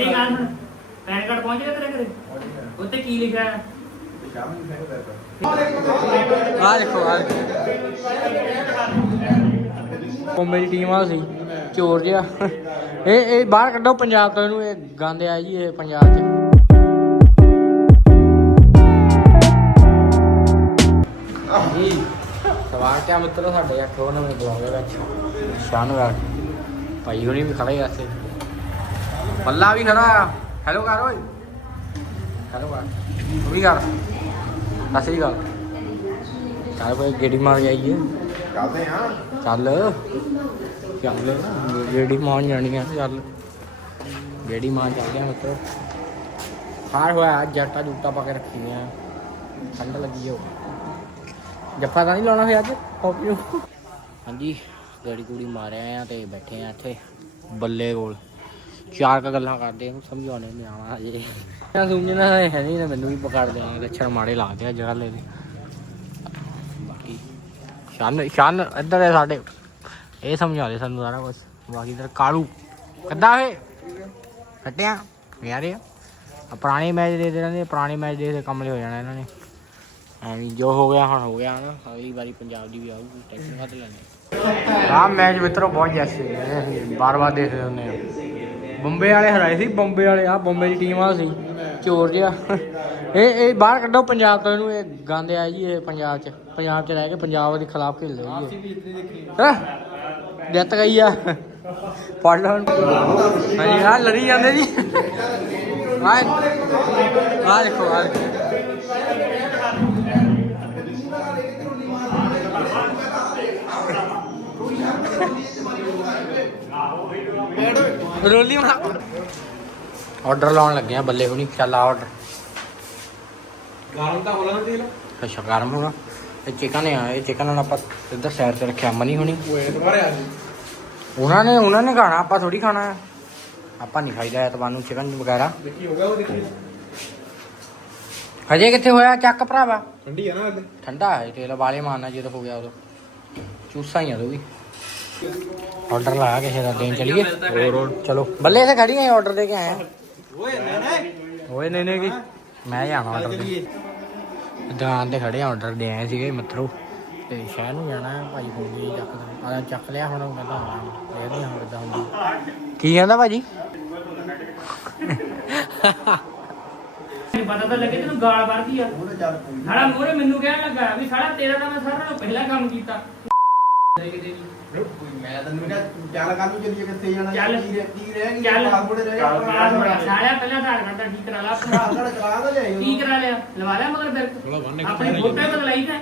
ਮੇਰੀ ਗੱਲ ਸੁਣ। ਪੈਨ ਕਾਰਡ ਪਹੁੰਚ ਗਿਆ ਤੇਰੇ ਘਰੇ? ਉੱਤੇ ਕੀ ਲਿਖਿਆ? ਹੈ ਆ ਦੇਖੋ। ਆ ਉਹ ਮੇਰੀ ਟੀਮ ਆ ਸੀ, ਚੋਰ ਜਿਹਾ। ਇਹ ਇਹ ਬਾਹਰ ਕੱਢੋ ਪੰਜਾਬ ਤੋਂ, ਇਹਨੂੰ ਇਹ ਗੰਦ ਆ ਜੀ, ਇਹ ਪੰਜਾਬ 'ਚ। ਜੀ ਸਵਾਲ ਕਿਆ ਮਿੱਤਰੋ, ਸਾਡੇ ਅੱਠੋ ਨਵੇਂ ਬਲੌਗ ਦੇ ਵਿੱਚ ਸ਼ਾਨਦਾਰ। ਭਾਈ ਹੁਣੀ ਵੀ ਖੜੇ ਆ ਪੱਲਾ ਵੀ ਖੜਾ। ਆ ਹੈਲੋ ਕਰ ਓਏ। ਹੈਲੋ ਕਰ ਤੂੰ ਵੀ ਕਰ ਸਸਰੀ ਗੱਲ ਚੱਲ ਕੋਈ ਗੇੜੀ ਮਾਰ ਜਾਈਏ ਚੱਲਦੇ ਹਾਂ ਚੱਲ। ਚੱਲ ਗੇੜੀ ਮਾਰ ਜਾਣੀ ਆ ਚੱਲ। ਗੇੜੀ ਮਾਰ ਚੱਲਦੇ ਆ ਮਿੱਤਰ ਹਾਰ ਹੋਇਆ ਜੱਟਾ ਜੁੱਟਾ ਪਾ ਕੇ ਰੱਖੀ ਆ ਠੰਡ ਲੱਗੀ ਹੋ ਜੱਫਾ ਤਾਂ ਨਹੀਂ ਲਾਉਣਾ ਹੋਇਆ ਅੱਜ ਕਾਪੀ ਨੂੰ? ਹਾਂਜੀ ਗੇੜੀ ਕੂੜੀ ਮਾਰਿਆ ਆ ਤੇ ਬੈਠੇ ਆ ਇੱਥੇ ਬੱਲੇ ਕੋਲ। ਚਾਰ ਕ ਗੱਲਾਂ ਕਰਦੇ ਆ ਸਮਝਾਉਣੇ ਨਹੀਂ ਆਣਾ ਹਜੇ ਮੈਂ ਸਮਝਣਾ ਹੈ ਨਹੀਂ ਨਾ ਮੈਨੂੰ ਵੀ ਪਕੜ ਦੇਣਾ ਲੱਛਣ ਮਾੜੇ ਲੱਗਦੇ ਆ ਜਗ੍ਹਾ ਲੈ ਬਾਕੀ ਸ਼ਨ ਸ਼ਨ ਇੱਧਰ ਹੈ ਸਾਡੇ। ਇਹ ਸਮਝਾ ਦੇ ਸਾਨੂੰ ਸਾਰਾ ਕੁਝ ਬਾਕੀ ਇਧਰ ਕਾਲੂ, ਕਿੱਦਾਂ ਏ ਕੱਟਿਆ ਯਾਰੇ ਆ ਪੁਰਾਣੇ ਮੈਚ ਦੇ ਦੇ ਨੇ ਪੁਰਾਣੇ ਮੈਚ ਦੇ ਦੇ ਕੰਮ ਹੋ ਜਾਣਾ ਇਹਨਾਂ ਨੇ। ਐਵੇਂ ਜੋ ਹੋ ਗਿਆ, ਹੁਣ ਹੋ ਗਿਆ ਨਾ ਅਗਲੀ ਵਾਰੀ ਪੰਜਾਬ ਦੀ ਵੀ ਆਊਗੀ ਟੈਨਸ਼ਨ ਘੱਟ ਲੈਣੀ। ਆ ਮੈਚ ਮਿੱਤਰੋ, ਬਹੁਤ ਜੈਸੇ ਬਾਰ ਬਾਰ ਦੇਖਦੇ ਹੁੰਦੇ ਆ। ਬੰਬੇ ਵਾਲੇ ਹਰਾਏ ਸੀ, ਬੰਬੇ ਵਾਲੇ ਆ ਬੰਬੇ ਦੀ ਟੀਮ ਆ ਸੀ ਚੋਰ ਜਿਹਾ। ਇਹ ਇਹ ਬਾਹਰ ਕੱਢੋ ਪੰਜਾਬ ਤੋਂ ਇਹਨੂੰ, ਇਹ ਗੰਦ ਆ ਜੀ, ਇਹ ਪੰਜਾਬ 'ਚ ਪੰਜਾਬ 'ਚ ਰਹਿ ਕੇ ਪੰਜਾਬ ਦੇ ਖਿਲਾਫ ਖੇਡਦੇ ਜੀ ਇਹ ਹਾਂ? ਜਿੱਤ ਗਈ ਆ। ਪੜ ਲਓ ਹਾਂਜੀ ਆ ਲੜੀ ਜਾਂਦੇ ਜੀ। ਆ ਆ ਦੇਖੋ ਆ ਦੇਖੋ। ਰੋਲੀ ਬਣਾ। ਆਰਡਰ ਲਾਉਣ ਲੱਗੇ ਆ ਬੱਲੇ ਹੁਣੀ ਚੱਲ ਆ ਆਰਡਰ ਗਾਲਾਂ ਤਾਂ ਹੋਲਾ ਨਾ ਤੇਲ ਅੱਛਾ ਗਰਮ ਹੋਣਾ। ਇਹ ਚਿਕਨ ਆ ਇਹ ਚਿਕਨ ਹੁਣ ਆਪਾਂ ਇੱਧਰ ਸਾਈਡ ਤੇ ਰੱਖਿਆ ਮਨੀ ਹੁਣੀ। ਓਏ ਦੁਬਾਰੇ ਆ ਜੀ। ਉਹਨਾਂ ਨੇ ਉਹਨਾਂ ਨੇ ਖਾਣਾ ਆਪਾਂ ਥੋੜੀ ਖਾਣਾ। ਹੈ ਆਪਾਂ ਨਹੀਂ ਖਾਈਦਾ ਐਤਵਾਰ ਨੂੰ ਚਿਕਨ ਵਗੈਰਾ। ਦੇਖੀ ਹੋ ਗਿਆ ਉਹ ਦੇਖੀ। ਹਜੇ ਕਿੱਥੇ ਹੋਇਆ ਚੱਕ ਭਰਾਵਾ। ਠੰਡੀ ਆ ਨਾ ਹਲੇ ਠੰਡਾ ਹੈ ਤੇਲ ਵਾਲੇ ਮਾਰਨਾ ਜਦੋਂ ਹੋ ਗਿਆ ਉਦੋਂ। ਚੂਸਾ ਹੀ ਆ ਤੂੰ ਵੀ। ਆਰਡਰ ਲਾਇਆ ਕਿਸੇ ਦਾ ਦੇਣ ਚਲੀਏ। ਹੋਰ ਚਲੋ ਬੱਲੇ ਸੇ ਖੜੀ ਗਏ ਆਰਡਰ ਦੇ ਕੇ ਆਏ ਆ। ਓਏ ਨਹੀਂ ਨਹੀਂ ਓਏ ਨਹੀਂ। ਨਹੀਂ ਕੀ ਮੈਂ ਜਾਣਾ ਆਰਡਰ ਦੇ। ਦੁਕਾਨ ਤੇ ਖੜੇ ਆਰਡਰ ਦੇ ਆਏ ਸੀਗੇ ਮਿੱਤਰੋ। ਤੇ ਸ਼ਹਿਰ ਨੂੰ ਜਾਣਾ ਭਾਈ ਫੋਨ ਵੀ ਚੱਕਦਾ। ਆ ਚੱਕ ਲਿਆ ਹੁਣ ਉਹ ਕਹਿੰਦਾ ਹਾਂ ਦੇਖਦੇ ਹਾਂ ਕਿੱਦਾਂ ਹੁੰਦੀ। ਕੀ ਕਹਿੰਦਾ ਭਾਜੀ? ਪਤਾ ਤਾਂ ਲੱਗੇ ਤੈਨੂੰ ਗਾਲ ਵਰਦੀ ਆ। ਸਾਲਾ ਮੋਰੇ ਮੈਨੂੰ ਕਹਿਣ ਲੱਗਾ ਵੀ ਸਾਲਾ ਤੇਰਾ ਤਾਂ ਮੈਂ ਸਾਰਿਆਂ ਨਾਲੋਂ ਪਹਿਲਾਂ ਕੰਮ ਕੀਤਾ। ਨੀ। ਮੈਂ ਤੈਨੂੰ ਤੂੰ ਚੱਲ ਕੱਲ ਨੂੰ ਚੱਲੀਏ ਕਿੱਥੇ ਜਾਣਾ। ਚੱਲ। ਕੀ ਰਹਿ- ਕੀ ਰਹਿ ਗਈ? ਚੱਲ। ਪਾਸਪੋਰਟ ਰਹਿ ਗਿਆ ਸਾਲਿਆ ਪਹਿਲਾਂ ਆਧਾਰ ਕਾਰਡ ਦਾ ਠੀਕ ਕਰਾ ਲਾ। ਆਪਣਾ ਆਧਾਰ ਚਲਾ ਤਾਂ ਲਿਆਈ ਕੀ ਕਰਾ ਲਿਆ। ਲਵਾ ਲਿਆ ਮਗਰ ਬਿਰਕ ਆਪਣੀ ਫੋਟੋ ਬਦਲਾਈ ਤੇ।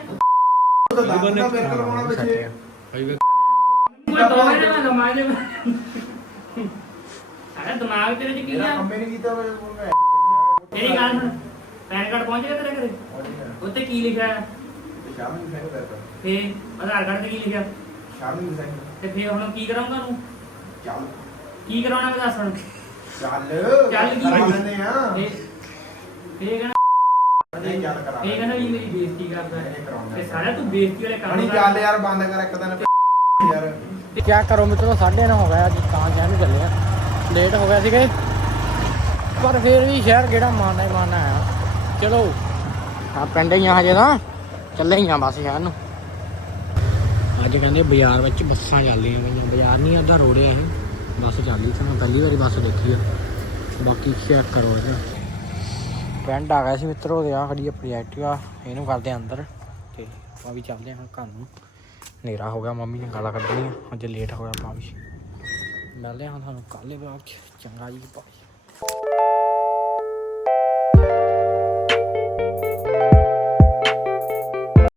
ਉਹ ਤਾਂ ਦੱਸ ਤਾਂ ਫਿਰ ਕਰਵਾਉਣਾ ਪਿੱਛੇ। ਕੋਈ ਦੋ ਹੈ ਨਾ ਦਿਮਾਗ ਦੇ। ਸਾਡਾ ਦਿਮਾਗ ਤੇਰੇ ਚ ਕੀ ਇਹਦਾ ਆ? ਕੰਮ ਨਹੀਂ ਕੀਤਾ ਮੈਂ ਤੇਰੀ ਗੱਲ ਸੁਣ। ਪੈਨ ਕਾਰਡ ਪਹੁੰਚ ਗਿਆ ਤੇਰੇ ਘਰੇ? ਉੱਤੇ ਕੀ ਲਿਖਿਆ? ਹੈ ਸ਼ਾਮ ਨੂੰ ਸੈਂਡ ਕਰਦਾ ਫੇ ਆਧਾਰ ਕਾਰਡ ਤੇ ਕੀ ਲਿਖਿਆ? ਸ਼ਾਮ ਨੂੰ ਸੈਂਡ ਤੇ ਫੇ ਹੁਣ ਕੀ ਕਰਾਉਂਗਾ ਤੂੰ? ਚੱਲ। ਕੀ ਕਰਾਉਣਾ ਮੈਂ ਦੱਸ ਹੁਣ? ਚੱਲ। ਚੱਲ ਕੀ? ਕਰਾ ਲੈਂਦੇ ਆ। ਫੇ ਫੇ ਕਹਿੰਦਾ ਨਹੀਂ ਚੱਲ ਕਰਾ ਫੇ ਕਹਿੰਦਾ ਵੀ ਮੇਰੀ ਬੇਇੱਜ਼ਤੀ ਕਰਦਾ ਇਹ ਕਰਾਉਣਾ ਤੇ ਸਾਰਿਆ ਤੂੰ ਬੇਇੱਜ਼ਤੀ ਵਾਲੇ ਕੰਮ ਹਣੀ ਕਰ। ਚੱਲ ਯਾਰ ਬੰਦ ਕਰ ਇੱਕ ਦਿਨ। ਯਾਰ। ਕਿਆ ਕਰੋ ਮਿੱਤਰੋ 9:30 ਹੋ ਗਿਆ ਅੱਜ ਤਾਂ ਸ਼ਹਿਰ ਨੂੰ ਚੱਲੇ ਆ। ਲੇਟ ਹੋ ਗਿਆ ਸੀਗੇ। ਪਰ ਫਿਰ ਵੀ ਸ਼ਹਿਰ ਕਿਹੜਾ ਮਾਰਨਾ ਹੀ ਮਾਰਨਾ ਆ ਚਲੋ ਆ ਪਿੰਡ ਹੀ ਆ ਹਜੇ ਤਾਂ। ਚੱਲੇ ਹੀ ਆ ਬਸ ਸ਼ਹਿਰ ਨੂੰ। ਅੱਜ ਕਹਿੰਦੇ ਬਾਜ਼ਾਰ ਵਿੱਚ ਬੱਸਾਂ ਚੱਲਦੀਆਂ ਪਈਆਂ। ਬਾਜ਼ਾਰ ਨਹੀਂ, ਅੱਧਾ ਰੋਡ ਆ ਇਹ। ਬੱਸ ਚੱਲਦੀ ਤਾਂ ਮੈਂ ਪਹਿਲੀ ਵਾਰੀ ਬੱਸ ਦੇਖੀ ਆ। ਬਾਕੀ ਚੈੱਕ ਕਰੋ ਇਹਦਾ। ਪਿੰਡ ਆ ਗਿਆ ਸੀ ਮਿੱਤਰੋ ਦੇ ਆ ਖੜੀ ਆਪਣੀ ਐਕਟਿਵਾ ਇਹਨੂੰ ਕਰਦੇ ਅੰਦਰ। ਤੇ ਆਪਾਂ ਵੀ ਚੱਲਦੇ ਹਾਂ ਘਰ ਨੂੰ। ਹਨੇਰਾ ਹੋ ਗਿਆ, ਮੰਮੀ ਨੇ ਗਾਲਾਂ ਕੱਢਣੀਆਂ। ਅੱਜ ਲੇਟ ਹੋ ਗਿਆ, ਆਪਾਂ ਵੀ। ਮਿਲਦੇ ਹਾਂ ਤੁਹਾਨੂੰ ਕੱਲ੍ਹ ਦੇ ਚੰਗਾ ਜੀ ਬਾਏ